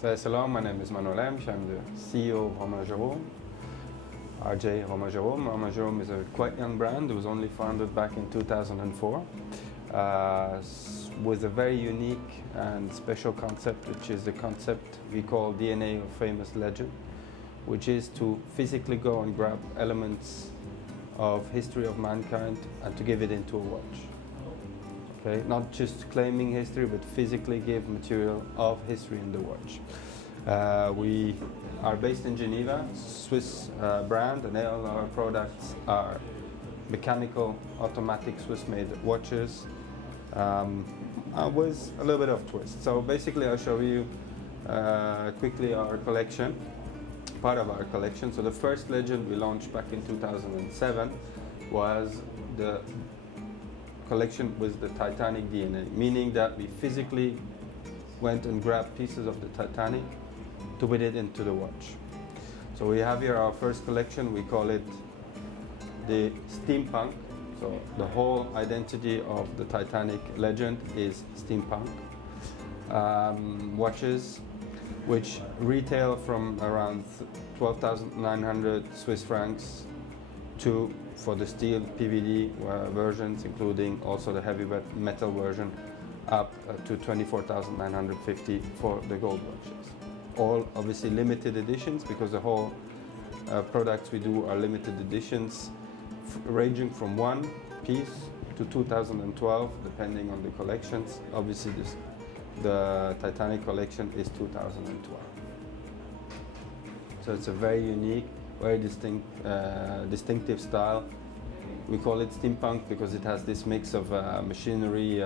Hello, my name is Manuel Emsch. I'm the CEO of Romain Jerome, RJ Romain Jerome. Romain Jerome is a quite young brand. It was only founded back in 2004 with a very unique and special concept, which is the concept we call DNA of famous legend, which is to physically go and grab elements of history of mankind and to give it into a watch. Okay? Not just claiming history, but physically give material of history in the watch. We are based in Geneva, Swiss brand, and all our products are mechanical, automatic, Swiss-made watches with a little bit of twist. So basically I'll show you quickly our collection, part of our collection. So the first legend we launched back in 2007 was the collection with the Titanic DNA, meaning that we physically went and grabbed pieces of the Titanic to put it into the watch. So we have here our first collection. We call it the Steampunk. So the whole identity of the Titanic legend is steampunk. Watches which retail from around 12,900 Swiss francs to, for the steel PVD versions, including also the heavy metal version, up to 24,950 for the gold watches. All obviously limited editions, because the whole products we do are limited editions, ranging from one piece to 2012, depending on the collections. Obviously the Titanic collection is 2012. So it's a very unique, very distinctive style. We call it steampunk because it has this mix of machinery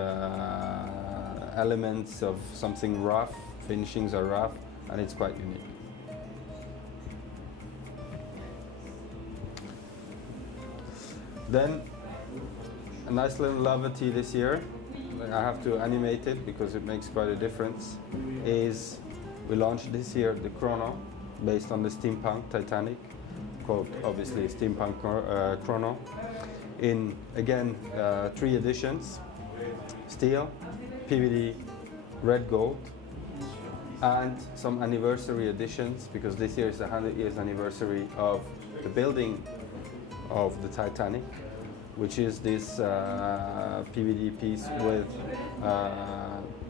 elements, of something rough, finishings are rough, and it's quite unique. Then a nice little novelty this year, I have to animate it because it makes quite a difference, is we launched this year the Chrono, based on the steampunk Titanic, called obviously Steampunk Chrono, in again 3 editions: steel, PVD, red gold, and some anniversary editions, because this year is the 100 years anniversary of the building of the Titanic, which is this PVD piece with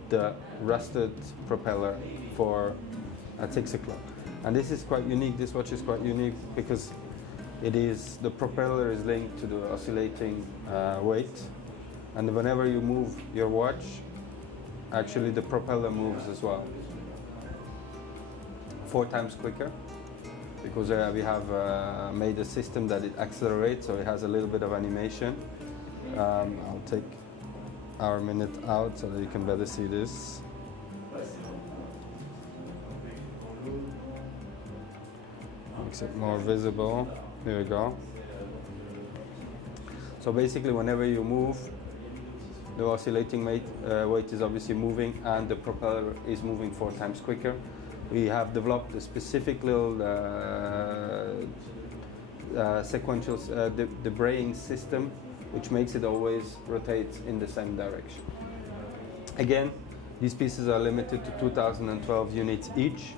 the rusted propeller for at 6 o'clock. And this is quite unique. This watch is quite unique because it is, the propeller is linked to the oscillating weight, and whenever you move your watch, actually the propeller moves as well. 4 times quicker, because we have made a system that it accelerates, so it has a little bit of animation. I'll take our minute out so that you can better see this. Makes it more visible. Here we go. So basically whenever you move, the oscillating weight is obviously moving, and the propeller is moving 4 times quicker. We have developed a specific little sequential debraying system, which makes it always rotate in the same direction. Again, these pieces are limited to 2012 units each,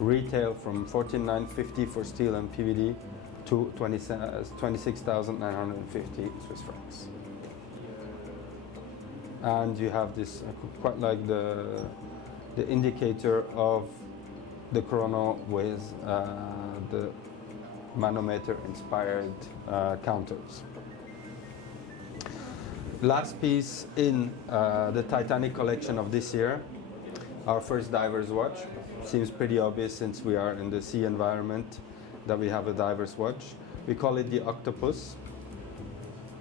retail from 14,950 for steel and PVD to 26,950 Swiss francs. And you have this, quite like the indicator of the Chrono with the manometer inspired counters. Last piece in the Titanic collection of this year, our first diver's watch. Seems pretty obvious since we are in the sea environment that we have a diver's watch. We call it the Octopus,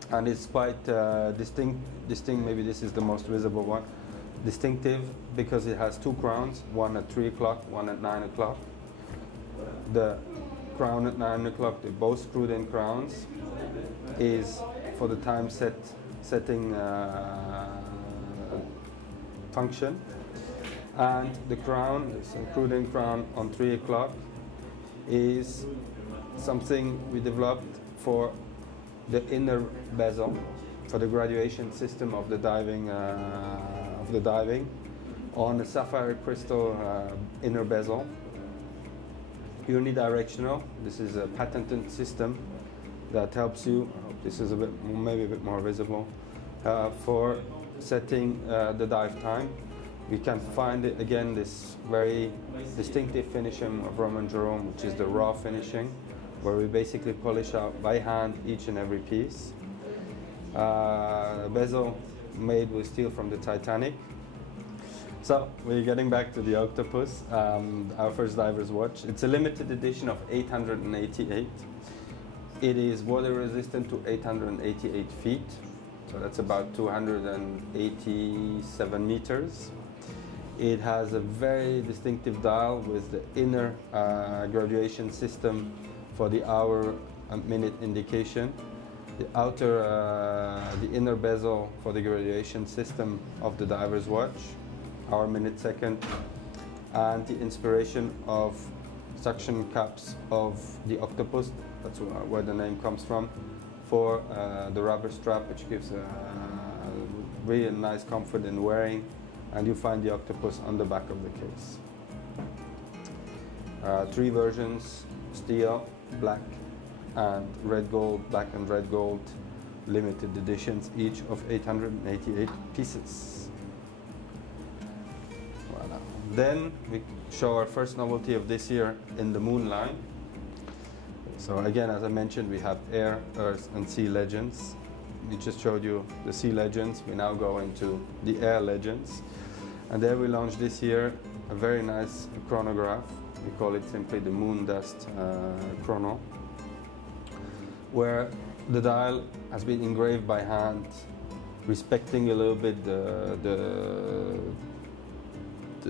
and it's quite distinct, maybe this is the most visible one. Distinctive because it has 2 crowns, one at 3 o'clock, one at 9 o'clock. The crown at 9 o'clock, the both screwed in crowns, is for the time setting function. And the crown, the screwed in crown on 3 o'clock, is something we developed for the inner bezel, for the graduation system of the diving, on a sapphire crystal inner bezel. Unidirectional. This is a patented system that helps you. I hope this is maybe a bit more visible for setting the dive time. We can find it again, this very distinctive finishing of Romain Jerome, which is the raw finishing, where we basically polish out by hand each and every piece. Bezel made with steel from the Titanic. So we're getting back to the Octopus, our first diver's watch. It's a limited edition of 888. It is water resistant to 888 feet, so that's about 287 meters. It has a very distinctive dial with the inner graduation system for the hour and minute indication. The outer, the inner bezel for the graduation system of the diver's watch, hour, minute, second, and the inspiration of suction caps of the Octopus, that's where the name comes from, for the rubber strap, which gives really nice comfort in wearing, and you find the Octopus on the back of the case. 3 versions, steel, black, and red gold, black and red gold, limited editions, each of 888 pieces. Voilà. Then we show our first novelty of this year in the Moon line. So again, as I mentioned, we have air, earth, and sea legends. We just showed you the sea legends. We now go into the air legends. And there we launched this year a very nice chronograph. We call it simply the Moondust Chrono, where the dial has been engraved by hand, respecting a little bit the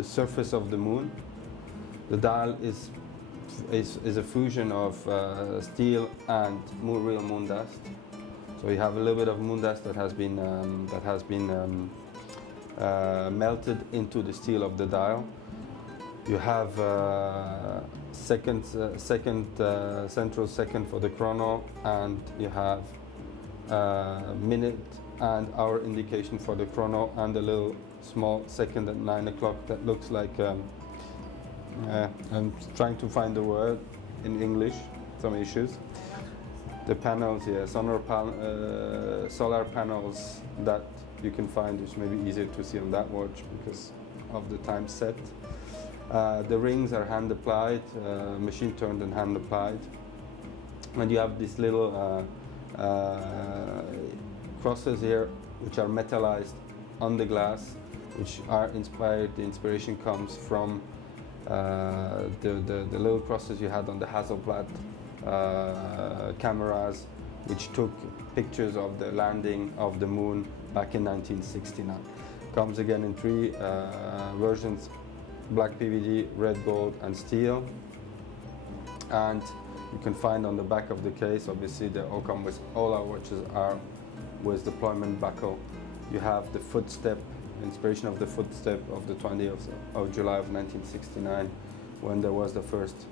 surface of the moon. The dial is a fusion of steel and real moon dust. So you have a little bit of moon dust that has been melted into the steel of the dial. You have central second for the chrono, and you have minute and hour indication for the chrono, and a little small second at 9 o'clock that looks like I'm trying to find the word in English, some issues. The panels, yeah, solar panels that you can find, which may be easier to see on that watch because of the time set. The rings are hand applied, machine turned and hand applied. And you have these little crosses here, which are metallized on the glass, which are inspired. The inspiration comes from the little crosses you had on the Hasselblad cameras, which took pictures of the landing of the moon back in 1969. Comes again in 3 versions: black PVD, red gold, and steel. And you can find on the back of the case, obviously they all come with, all our watches are with deployment buckle. You have the footstep, inspiration of the footstep of the 20th of July of 1969, when there was the first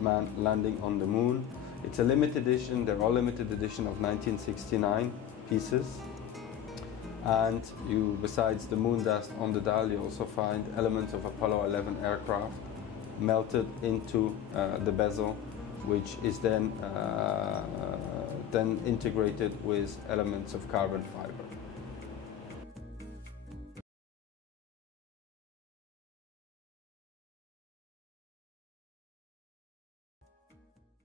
man landing on the moon. It's a limited edition, they're all limited edition of 1969 pieces. And you, besides the moon dust on the dial, you also find elements of Apollo 11 aircraft melted into the bezel, which is then integrated with elements of carbon fiber.